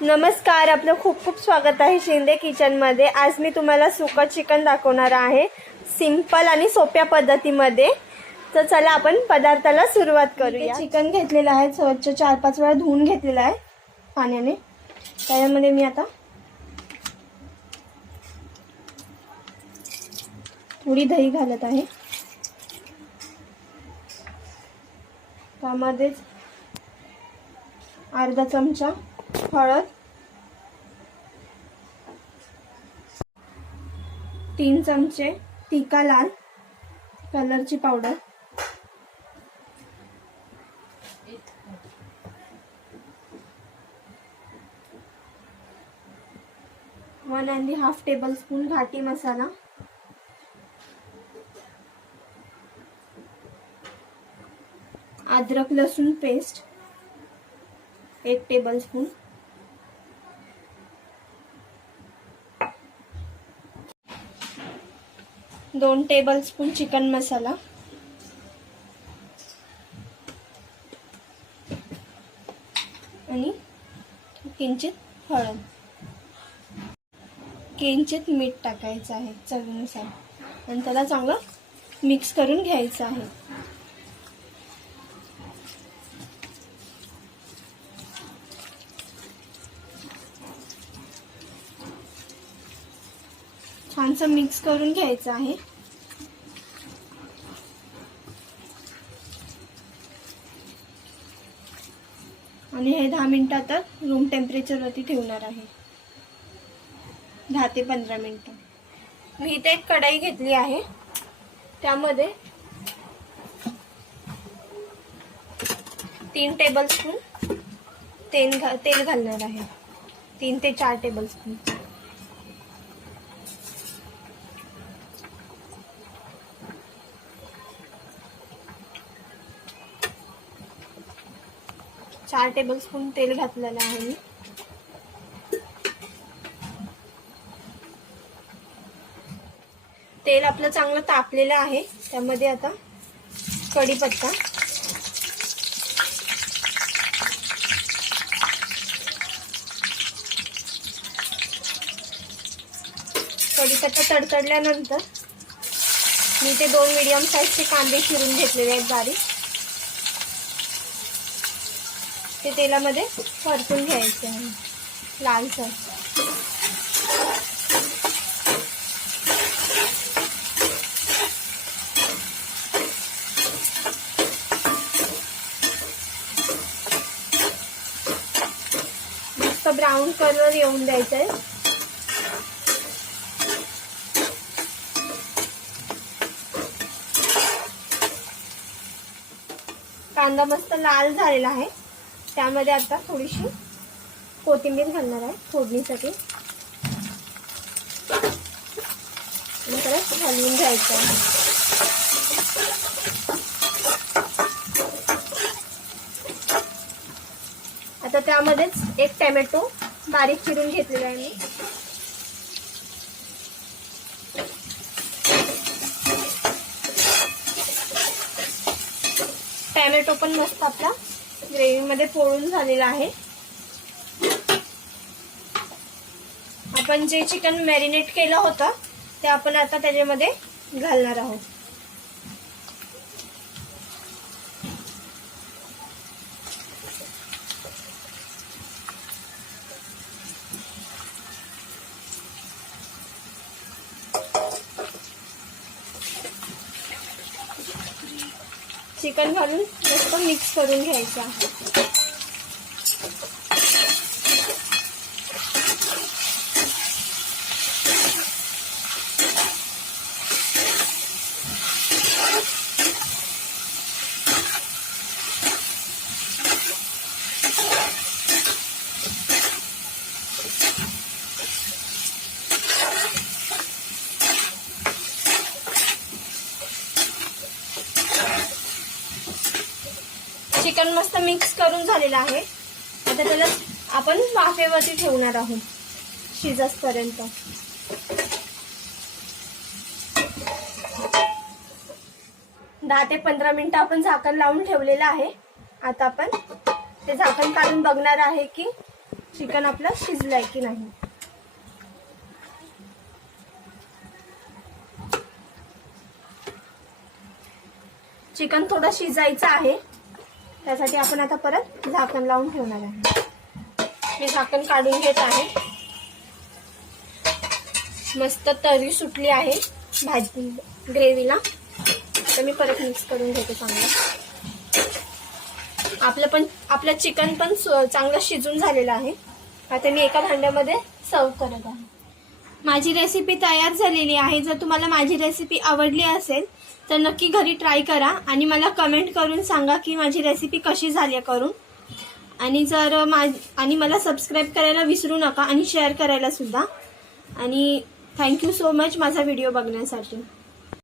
नमस्कार, आपलं खूप खूप स्वागत आहे शिंदे किचनमध्ये। आज मी तुम्हाला सुकं चिकन दाखवणार आहे सिंपल आणि सोप्या पद्धतीमध्ये। तर चला आपण पदार्थाला सुरुवात करूया। चिकन घेतलेलं आहे, स्वच्छ 4-5 वेळा धुवून घेतलेलं आहे पाण्याने। त्यामध्ये मी आता थोडी दही घालत आहे। त्यामध्ये अर्धा चमचा हळद, 3 चमचे तिखा लाल कलरची पावडर, 1.5 टेबलस्पून घाटी मसाला, अदरक लसूण पेस्ट 1 टेबलस्पून, दोन टेबलस्पून चिकन मसाला, आणि किंचित हळद, किंचित मीठ टाकायचं आहे चवीनुसार आणि त्याला चांगलं मिक्स करून घ्यायचं आहे। छानसं मिक्स करून घ्यायचं आहे। आणि हे 10 मिनिटात रूम टेम्परेचरवरती ठेवणार आहे, 10 ते 15 मिनिटं। मी इथे एक कढई घेतली आहे, त्यामध्ये 3 टेबलस्पून तेल घालणार आहे, 3 ते 4 टेबलस्पून। चार टेबलस्पून तेल घातलेलं आहे मी। तेल आपलं चांगलं तापलेलं आहे, त्यामध्ये आता कढीपत्ता, तडतडल्यानंतर मी ते 2 मीडियम साईजचे कांदे चिरून घेतलेले आहेत बारीक, ते तेलामध्ये परतून घ्यायचे आहे लालसर। मस्त ब्राऊन कलर येऊन द्यायचा आहे। कांदा मस्त लाल झालेला आहे, त्यामध्ये आता थोडीशी कोथिंबीर घालणार आहे फोडणीसाठी, नंतर हलवून घ्यायचं आहे। आता त्यामध्येच 1 टोमॅटो बारीक चिरून घेतलेला आहे मी, टोमॅटो पण मस्त आपला ग्रेव्ही मध्ये पोळून झालेला आहे। आपण जे चिकन मॅरिनेट केलं होतं ते आपण आता त्याच्यामध्ये घालणार आहोत। चिकन घालून मस्त मिक्स करून घ्यायचं आहे। चिकन मस्त मिक्स करून झालेलं आहे, आता त्याला आपण वाफेवरती ठेवणार आहोत शिजसपर्यंत। 10 ते 15 मिनिटं आपण झाकण लावून ठेवलेलं आहे। आता आपण ते झाकण काढून बघणार आहे की चिकन आपलं शिजलंय की नाही. चिकन थोडं शिजायचं आहे, त्यासाठी आपण आता परत झाकण लावून ठेवणार आहे. मी झाकण काढून घेत आहे. मस्त तरी सुटली आहे भाजी ग्रेव्हीला. तर मी परत मिक्स करून घेते चांगलं. आपलं चिकन पण चांगलं शिजून झालेलं आहे. आता मी एका भांड्यामध्ये सर्व करत आहे. माझी रेसिपी तयार झालेली आहे. जर तुम्हाला माझी रेसिपी आवडली असेल तर नक्की घरी ट्राय करा आणि मला कमेंट करून सांगा की माझी रेसिपी कशी झाली करून. आणि मला सबस्क्राईब करायला विसरू नका आणि शेअर करायला सुद्धा. आणि थँक्यू सो मच माझा व्हिडिओ बघण्यासाठी.